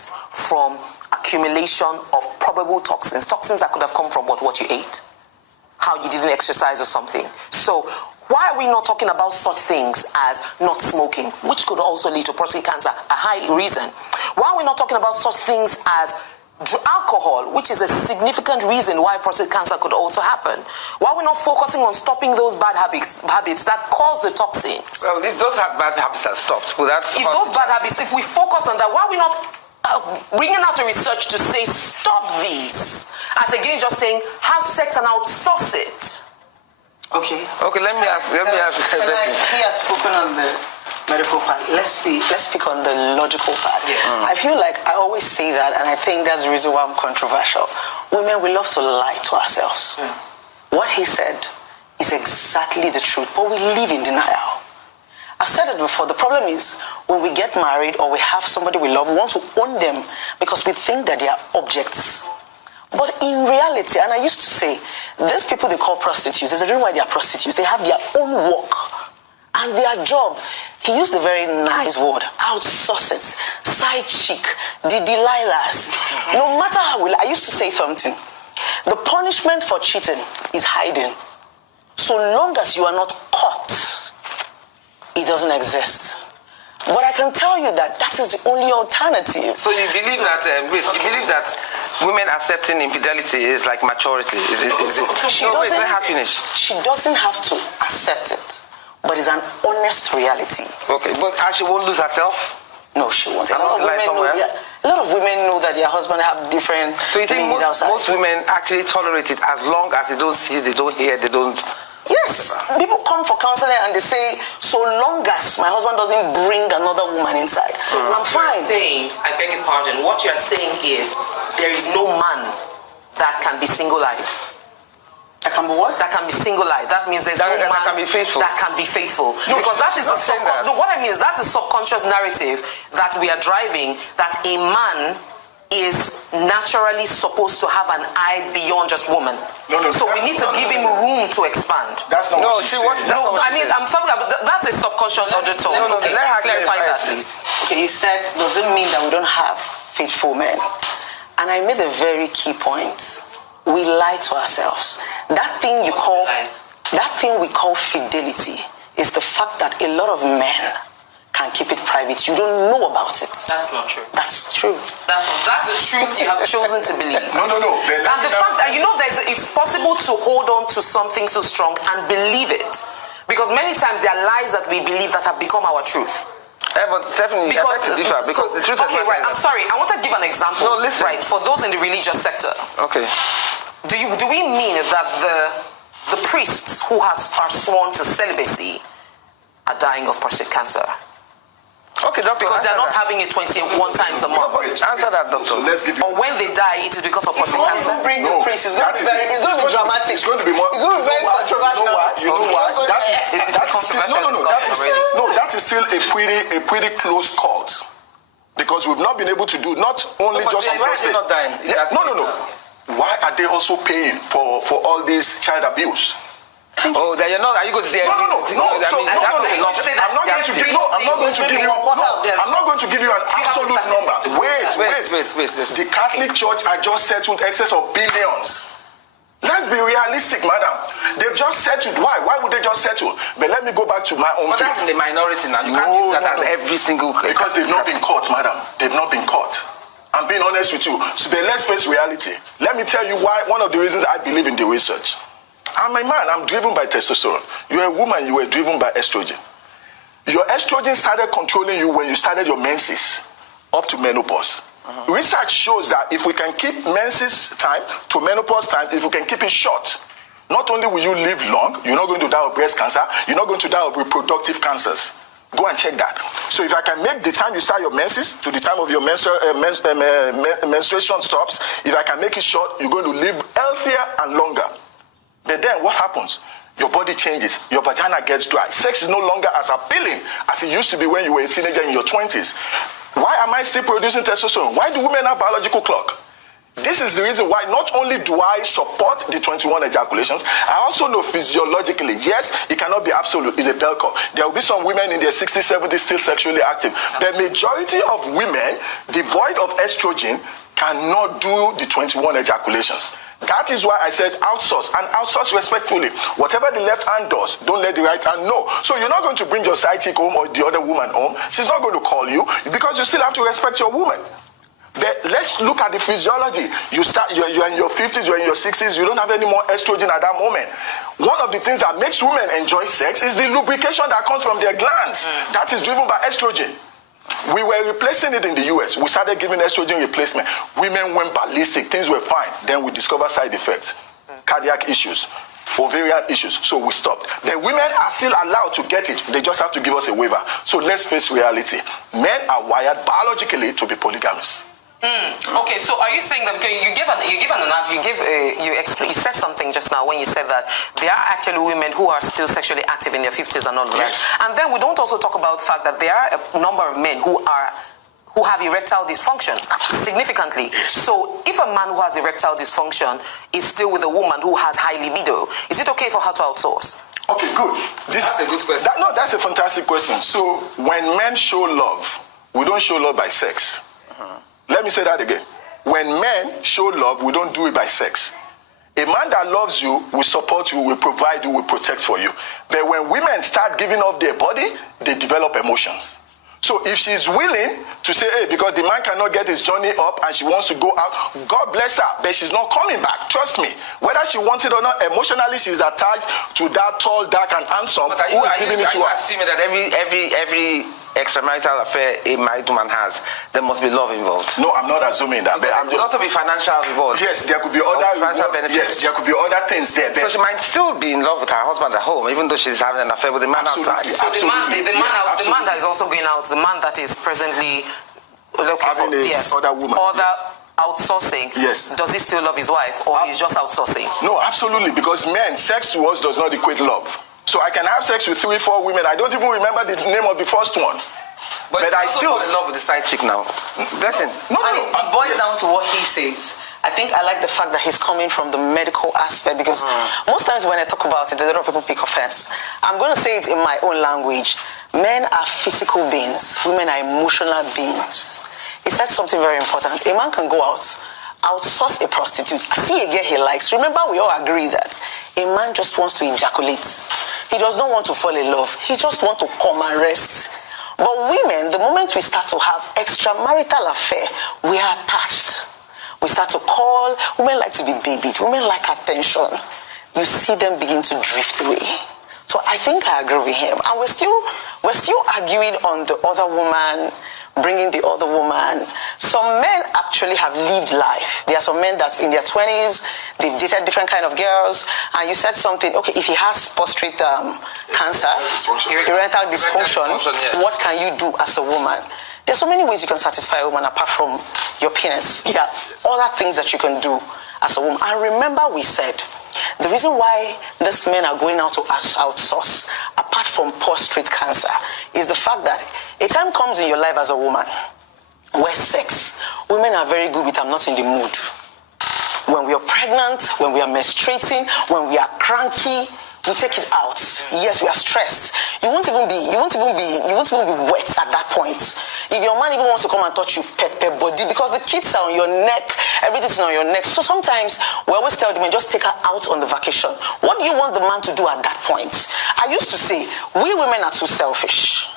benefits from accumulation of probable toxins that could have come from what you ate, how you didn't exercise or something. So why are we not talking about such things as not smoking, which could also lead to prostate cancer, a high reason? Why are we not talking about such things as alcohol, which is a significant reason why prostate cancer could also happen? Why are we not focusing on stopping those bad habits that cause the toxins? Well, those bad habits are stopped. But if we focus on that, why are we not bringing out the research to say stop these, as against just saying have sex and outsource it? Okay, let me ask. He has spoken on the medical part. Let's speak on the logical part. Yes. I feel like I always say that, and I think that's the reason why I'm controversial. Women, we love to lie to ourselves. What he said is exactly the truth, but we live in denial. I've said it before. The problem is when we get married or we have somebody we love, we want to own them because we think that they are objects. But in reality, and I used to say, these people they call prostitutes, there's a reason why they are prostitutes. They have their own work and their job. He used a very nice word, outsource it, side chick, the Delilahs. No matter how I used to say something, the punishment for cheating is hiding. So long as you are not caught, it doesn't exist. But I can tell you that is the only alternative. So you believe that women accepting infidelity is like maturity? She doesn't have to accept it, but it's an honest reality. Okay, but she won't lose herself? No, she won't. A lot of women know that their husband have different. So you think most women actually tolerate it as long as they don't see, they don't hear, they don't. Yes, people come for counseling and they say, so long as my husband doesn't bring another woman inside, I'm fine. I beg your pardon, what you're saying is there is no man that can be single-eyed. That can be what? That can be single-eyed. That means there's no man that can be faithful. No, because that is what I mean is that's a subconscious narrative that we are driving, that a man is naturally supposed to have an eye beyond just woman. So we need to give him room to expand. That's not what she wants. I'm talking about that's a subconscious undertone. Okay, let's clarify that, please. Okay, you said doesn't mean that we don't have faithful men, and I made a very key point. We lie to ourselves. That thing we call fidelity is the fact that a lot of men can keep it private. You don't know about it. That's not true. That's true. That's the truth you have chosen to believe. No. And the fact that it's possible to hold on to something so strong and believe it, because many times there are lies that we believe that have become our truth. Yeah, but Stephanie, you have to differ because the truth. Okay, right. I'm sorry. I want to give an example. No, listen. Right, for those in the religious sector. Okay. Do we mean that the priests who are sworn to celibacy are dying of prostate cancer? Okay, doctor. Because they're not having it 21 times a month. Answer that, doctor. So let's give you. Or when they die, it is because of prostate cancer. Bring the priest. It's going to be dramatic. It's going to be more. It's going to be very controversial. You know why? That is still a pretty close cult, because we've not been able to do not only just on prostate. Not dying. No. Why are they also paying for all this child abuse? Oh, that you're not. Are you going to say? No. I'm not going to give you an absolute number. Wait. The Catholic Church are just settled excess of billions. Let's be realistic, madam. They've just settled. Why would they just settle? But let me go back to my own. But that's in the minority now. You can't use that as every single. Because they've not been caught, madam. They've not been caught. I'm being honest with you. So then let's face reality. Let me tell you why. One of the reasons I believe in the research. I'm a man, I'm driven by testosterone. You're a woman, you were driven by estrogen. Your estrogen started controlling you when you started your menses up to menopause. Research shows that if we can keep menses time to menopause time, if we can keep it short, not only will you live long, you're not going to die of breast cancer, you're not going to die of reproductive cancers. Go and check that. So if I can make the time you start your menses to the time of your menstruation stops, if I can make it short, you're going to live healthier and longer. But then what happens? Your body changes. Your vagina gets dry. Sex is no longer as appealing as it used to be when you were a teenager in your 20s. Why am I still producing testosterone? Why do women have biological clock? This is the reason why not only do I support the 21 ejaculations, I also know physiologically, yes, it cannot be absolute, it's a bell curve. There will be some women in their 60s, 70s still sexually active. The majority of women devoid of estrogen cannot do the 21 ejaculations. That is why I said outsource, and outsource respectfully. Whatever the left hand does, don't let the right hand know. So you're not going to bring your side chick home or the other woman home. She's not going to call you because you still have to respect your woman. But let's look at the physiology. You're in your 50s, you're in your 60s, you don't have any more estrogen at that moment. One of the things that makes women enjoy sex is the lubrication that comes from their glands. That is driven by estrogen. We were replacing it in the US. We started giving estrogen replacement. Women went ballistic. Things were fine. Then we discovered side effects, cardiac issues, ovarian issues. So we stopped. The women are still allowed to get it. They just have to give us a waiver. So let's face reality. Men are wired biologically to be polygamous. Okay, so are you saying that you said something just now when you said that there are actually women who are still sexually active in their 50s and all of that, and then we don't also talk about the fact that there are a number of men who have erectile dysfunctions significantly. So if a man who has erectile dysfunction is still with a woman who has high libido, is it okay for her to outsource? Okay, good. That's a good question. That's a fantastic question. So when men show love, we don't show love by sex. Let me say that again. When men show love, we don't do it by sex. A man that loves you will support you, will provide you, will protect for you. But when women start giving off their body, they develop emotions. So if she's willing to say, hey, because the man cannot get his journey up and she wants to go out, God bless her, but she's not coming back. Trust me. Whether she wants it or not, emotionally she's attached to that tall, dark, and handsome who is giving it to her. Are you assuming that every extramarital affair a married woman has, there must be love involved? No, I'm not assuming that. But there could also be financial rewards. Yes, there could be other rewards. Yes, there could be other things there. So she might still be in love with her husband at home, even though she's having an affair with the man outside. So the man that is also going out, the man that is presently having other woman. Outsourcing, yes. Does he still love his wife, or he's just outsourcing? No, absolutely, because men, sex to us does not equate love. So I can have sex with 3, 4 women. I don't even remember the name of the first one. But I still fall in love with the side chick now. Blessing. No. It boils down to what he says. I think I like the fact that he's coming from the medical aspect, because most times when I talk about it, a lot of people pick offense. I'm going to say it in my own language. Men are physical beings. Women are emotional beings. He said something very important. A man can go out, outsource a prostitute, see a girl he likes. Remember, we all agree that a man just wants to ejaculate. He does not want to fall in love. He just wants to come and rest. But women, the moment we start to have extramarital affair, we are attached. We start to call. Women like to be babied. Women like attention. You see them begin to drift away. So I think I agree with him. And we're still arguing on the other woman, bringing the other woman. Some men actually have lived life. There are some men that in their 20s, they've dated different kind of girls, and you said something, okay, if he has prostate cancer, erectile dysfunction, what can you do as a woman? There's so many ways you can satisfy a woman apart from your penis. There are other things that you can do as a woman. And remember we said, the reason why these men are going out to outsource, apart from prostate cancer, is the fact that a time comes in your life as a woman where sex, women are very good with I'm not in the mood. When we are pregnant, when we are menstruating, when we are cranky, we take it out. Yes, we are stressed. You won't even be wet at that point. If your man even wants to come and touch you, pepper body, because the kids are on your neck, everything's on your neck. So sometimes we always tell the men, just take her out on the vacation. What do you want the man to do at that point? I used to say, we women are too selfish.